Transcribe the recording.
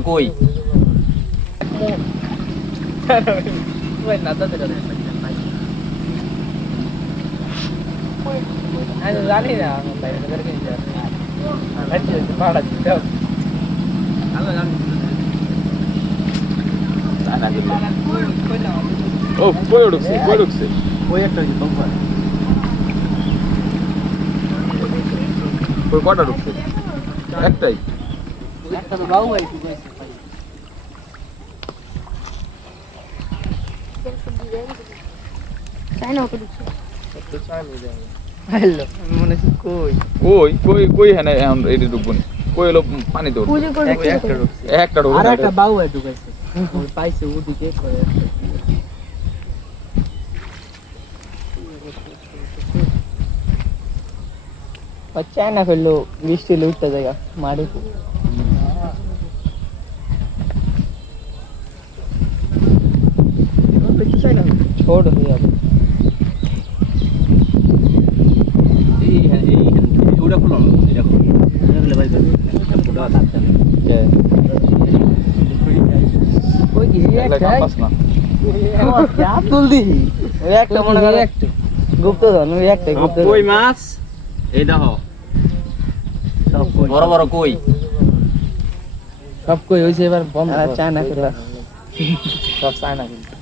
কই কই না তো দেন আমি জানি না ভাই এদের কি জানি আচ্ছা পাড়া দিতে আমি জানি ও কই ঢুকছে ওই একটা কি বাবা কই কটা ঢুকছে একটাই একটা তো বাবু আইছি কইছে ভাই চাই না ওকে দিচ্ছি তো চাই নি যাবে হ্যালো মনে হচ্ছে কই কই হ্যাঁ এখন এটি ঢুকবো না কই হলো পানি তো পুজো করে একটা ঢুকছে একটা ঢুকবো আর একটা বাবু আই ঢুকাইছে ওই পাইছে ওদিকে করে চায়না ফেললো বৃষ্টি হলে উঠতে জায়গা মারি ছোট হয়ে যাবে ওটা খুলো না এটা খুলে ভাই পুরো থাকতে ওই কি একটা পাস না তুল দিহি ওই একটা মনে করে একটা গুপ্তধন ওই একটা গুপ্তধন কই মাছ এই দেখো সব কই বড় বড় কই সব কই হইছে এবার বন্ধ চায়না সব চায়না কিন্তু